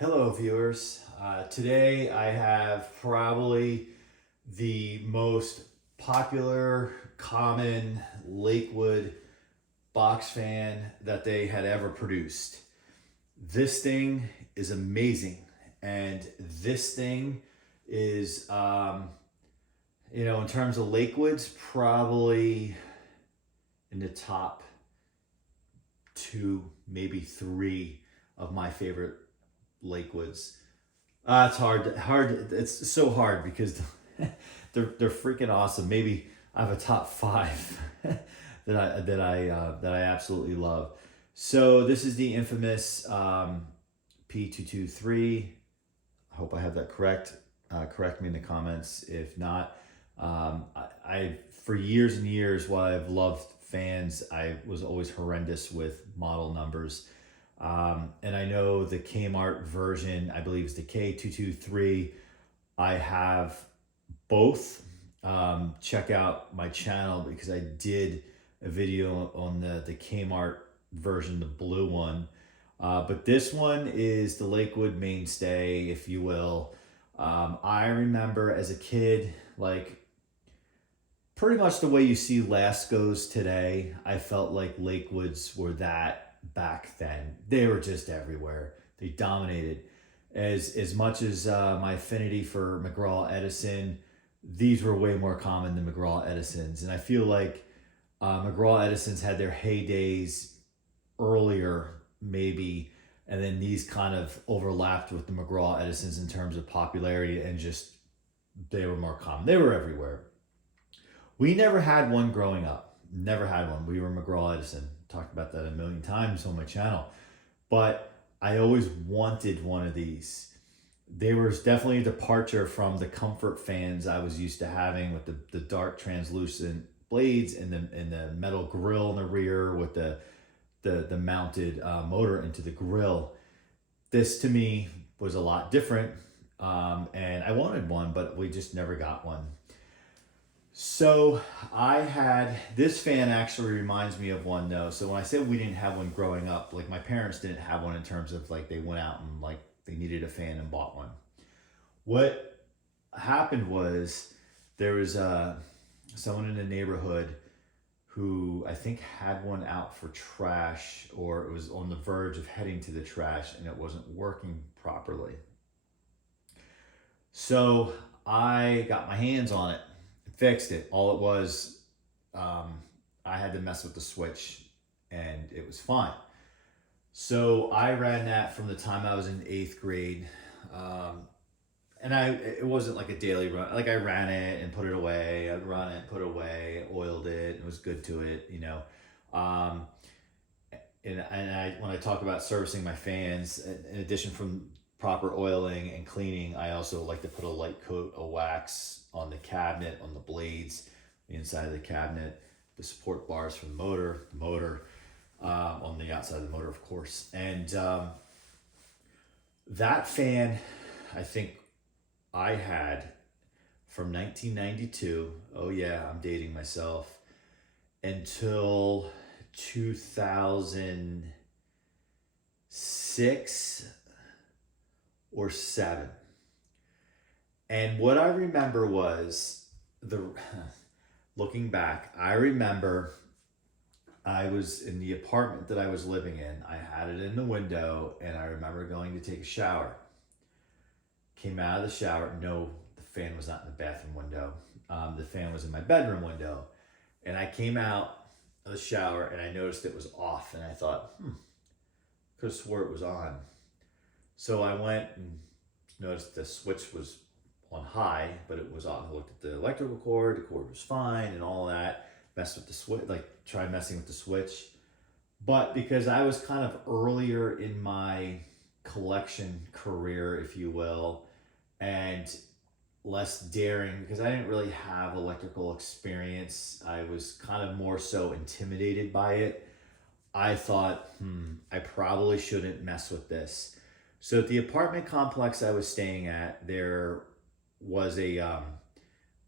Hello, viewers. Today I have probably the most popular, common Lakewood box fan that they had ever produced. This thing is amazing, and this thing is, in terms of Lakewoods, probably in the top two, maybe three of my favorite Lakewoods. It's hard. It's so hard because they're freaking awesome. Maybe I have a top five that I absolutely love. So this is the infamous P223. I hope I have that correct. Correct me in the comments if not. I for years and years, while I've loved fans, I was always horrendous with model numbers. And I know the Kmart version, I believe is the K223. I have both. Check out my channel because I did a video on the Kmart version, the blue one. But this one is the Lakewood mainstay, if you will. I remember as a kid, like pretty much the way you see Lascos today, I felt like Lakewoods were that back then. They were just everywhere. They dominated. As much as my affinity for McGraw Edison, these were way more common than McGraw Edisons. And I feel like McGraw Edisons had their heydays earlier, maybe, and then these kind of overlapped with the McGraw Edisons in terms of popularity and just they were more common. They were everywhere. We never had one growing up. Never had one. We were McGraw Edison. Talked about that a million times on my channel. But I always wanted one of these. There was definitely a departure from the comfort fans I was used to having with the dark translucent blades and the metal grill in the rear with the mounted motor into the grill. This to me was a lot different. And I wanted one, but we just never got one. So I had, this fan actually reminds me of one though. So when I said we didn't have one growing up, like my parents didn't have one in terms of like they went out and like they needed a fan and bought one. What happened was there was someone in the neighborhood who I think had one out for trash or it was on the verge of heading to the trash and it wasn't working properly. So I got my hands on it. Fixed it. All it was, I had to mess with the switch and it was fine. So I ran that from the time I was in 8th grade. And it wasn't like a daily run. Like I ran it and put it away. I'd run it, put it away, oiled it, and was good to it, you know. When I talk about servicing my fans, in addition from proper oiling and cleaning, I also like to put a light coat of wax on the cabinet, on the blades, the inside of the cabinet, the support bars from the motor, on the outside of the motor, of course. And that fan, I think I had from 1992, oh yeah, I'm dating myself, until 2006 or 7. And what I remember was looking back, I remember I was in the apartment that I was living in. I had it in the window and I remember going to take a shower. Came out of the shower. No, the fan was not in the bathroom window. The fan was in my bedroom window. And I came out of the shower and I noticed it was off and I thought, could have swore it was on. So I went and noticed the switch was on high, but it was off. I looked at the electrical cord, the cord was fine and all that. Messed with the switch, like tried messing with the switch. But because I was kind of earlier in my collection career, if you will, and less daring, because I didn't really have electrical experience, I was kind of more so intimidated by it. I thought, I probably shouldn't mess with this. So at the apartment complex I was staying at, there was a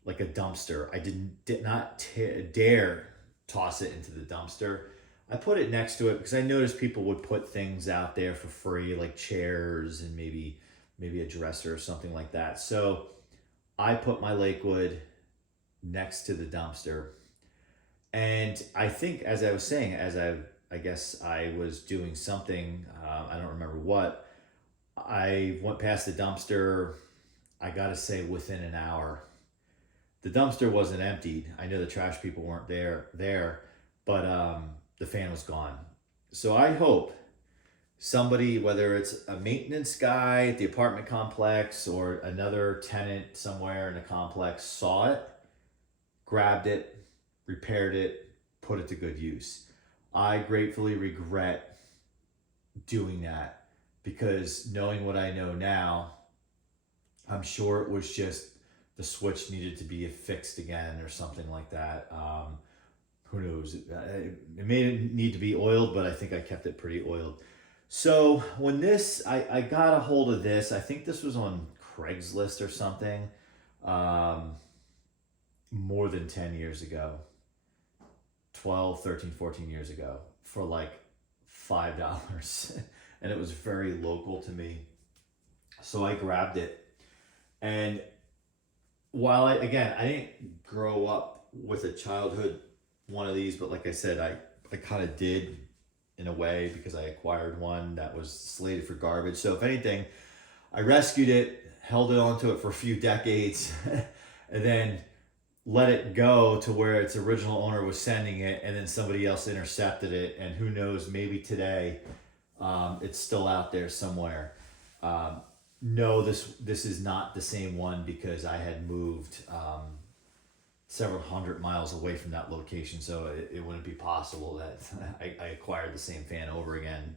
dumpster. I did not dare toss it into the dumpster. I put it next to it because I noticed people would put things out there for free, like chairs and maybe a dresser or something like that. So I put my Lakewood next to the dumpster. And I think, as I was saying, I guess I was doing something, I don't remember what, I went past the dumpster, I gotta say within an hour. The dumpster wasn't emptied. I know the trash people weren't there, but the fan was gone. So I hope somebody, whether it's a maintenance guy at the apartment complex or another tenant somewhere in the complex, saw it, grabbed it, repaired it, put it to good use. I gratefully regret doing that because knowing what I know now, I'm sure it was just the switch needed to be fixed again or something like that. Who knows? It may need to be oiled, but I think I kept it pretty oiled. So when I got a hold of this, I think this was on Craigslist or something, more than 10 years ago, 12, 13, 14 years ago, for like $5. And it was very local to me. So I grabbed it. And while I didn't grow up with a childhood one of these, but like I said, I kind of did in a way because I acquired one that was slated for garbage. So if anything, I rescued it, held it onto it for a few decades, and then let it go to where its original owner was sending it, and then somebody else intercepted it, and who knows, maybe today it's still out there somewhere. No, this is not the same one because I had moved several hundred miles away from that location, so it wouldn't be possible that I acquired the same fan over again.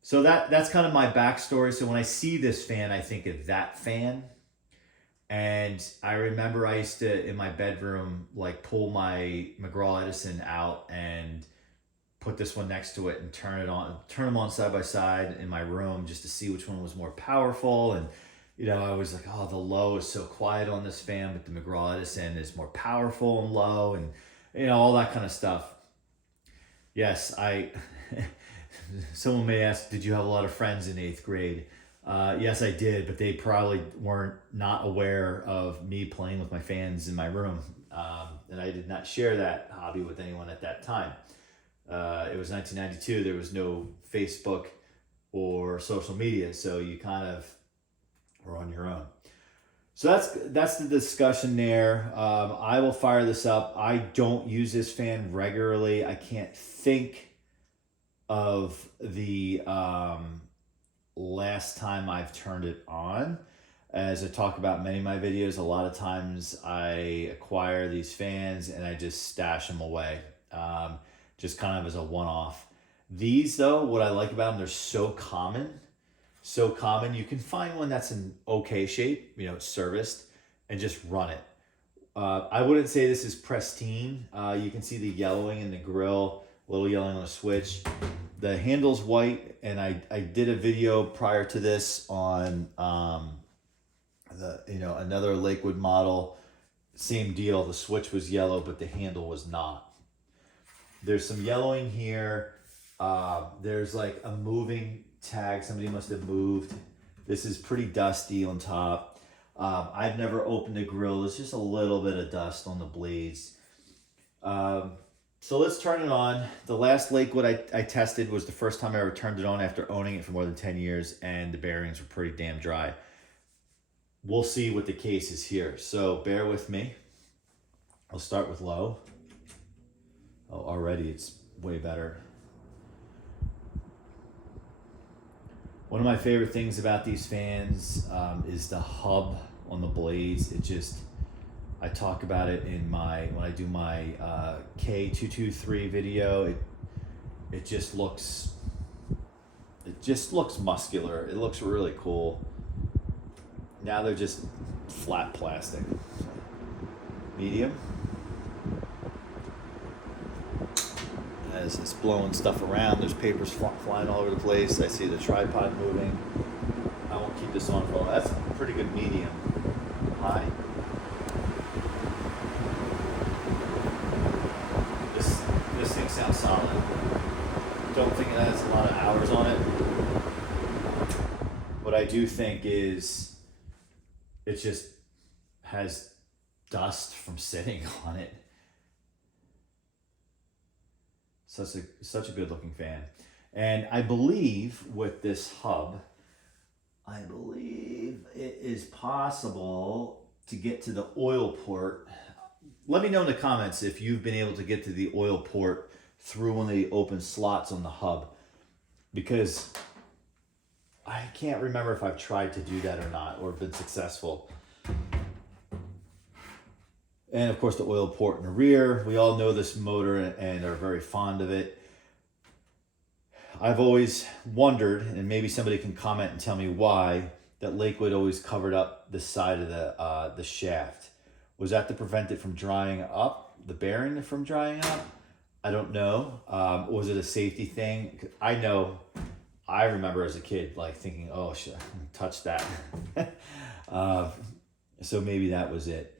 So that's kind of my backstory. So when I see this fan, I think of that fan. And I remember I used to, in my bedroom, like pull my McGraw Edison out and put this one next to it and turn them on side by side in my room just to see which one was more powerful. And I was like, oh, the low is so quiet on this fan, but the McGraw Edison is more powerful and low, and all that kind of stuff. Yes, someone may ask, did you have a lot of friends in 8th grade? Yes, I did, but they probably weren't not aware of me playing with my fans in my room. And I did not share that hobby with anyone at that time. It was 1992. There was no Facebook or social media, so you kind of were on your own. So that's the discussion there. I will fire this up. I don't use this fan regularly. I can't think of the last time I've turned it on. As I talk about in many of my videos, a lot of times I acquire these fans and I just stash them away, just kind of as a one-off. These, though, what I like about them, they're so common. You can find one that's in okay shape, it's serviced, and just run it. I wouldn't say this is pristine. You can see the yellowing in the grill, a little yellowing on the switch. The handle's white, and I did a video prior to this on another Lakewood model. Same deal. The switch was yellow, but the handle was not. There's some yellowing here. There's like a moving tag. Somebody must have moved. This is pretty dusty on top. I've never opened the grill. There's just a little bit of dust on the blades. So let's turn it on. The last Lakewood I tested was the first time I ever turned it on after owning it for more than 10 years, and the bearings were pretty damn dry. We'll see what the case is here. So bear with me. I'll start with low. Oh, already it's way better. One of my favorite things about these fans is the hub on the blades. I talk about it when I do my K223 video. It just looks muscular. It looks really cool. Now they're just flat plastic. Medium. As it's blowing stuff around, there's papers flying all over the place. I see the tripod moving. I won't keep this on for long. That's a pretty good medium. High. This thing sounds solid. don't think it has a lot of hours on it. What I do think is it just has dust from sitting on it. Such a good looking fan. And I believe with this hub, I believe it is possible to get to the oil port. Let me know in the comments if you've been able to get to the oil port through one of the open slots on the hub, because I can't remember if I've tried to do that or not, or been successful. And of course the oil port in the rear. We all know this motor and are very fond of it. I've always wondered, and maybe somebody can comment and tell me why, that Lakewood always covered up the side of the shaft. Was that to prevent it from drying up, the bearing from drying up? I don't know. Was it a safety thing? I remember as a kid like thinking, oh, should I touch that? So maybe that was it.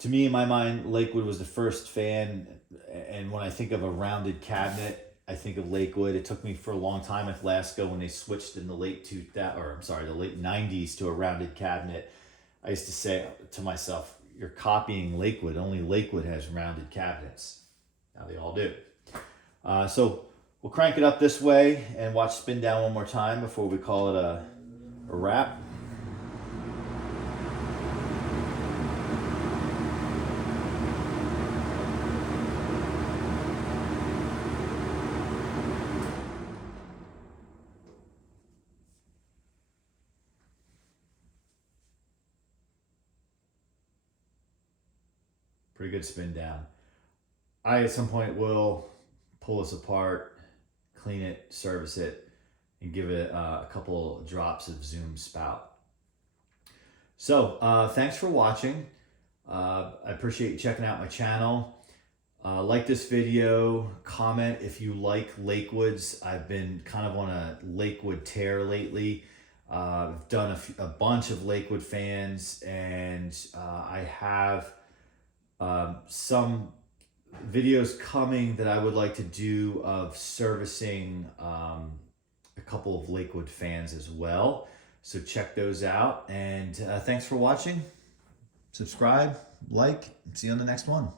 To me, in my mind, Lakewood was the first fan, and when I think of a rounded cabinet, I think of Lakewood. It took me for a long time at Glasgow when they switched in the late 90s to a rounded cabinet. I used to say to myself, you're copying Lakewood. Only Lakewood has rounded cabinets. Now they all do. So we'll crank it up this way and watch spin down one more time before we call it a wrap. Pretty good spin down. I at some point will pull this apart, clean it, service it, and give it a couple drops of Zoom spout. So thanks for watching. I appreciate you checking out my channel. Like this video, comment if you like Lakewoods. I've been kind of on a Lakewood tear lately. I've done a bunch of Lakewood fans, and I have some videos coming that I would like to do of servicing a couple of Lakewood fans as well. So check those out, and thanks for watching. Subscribe, like, see you on the next one.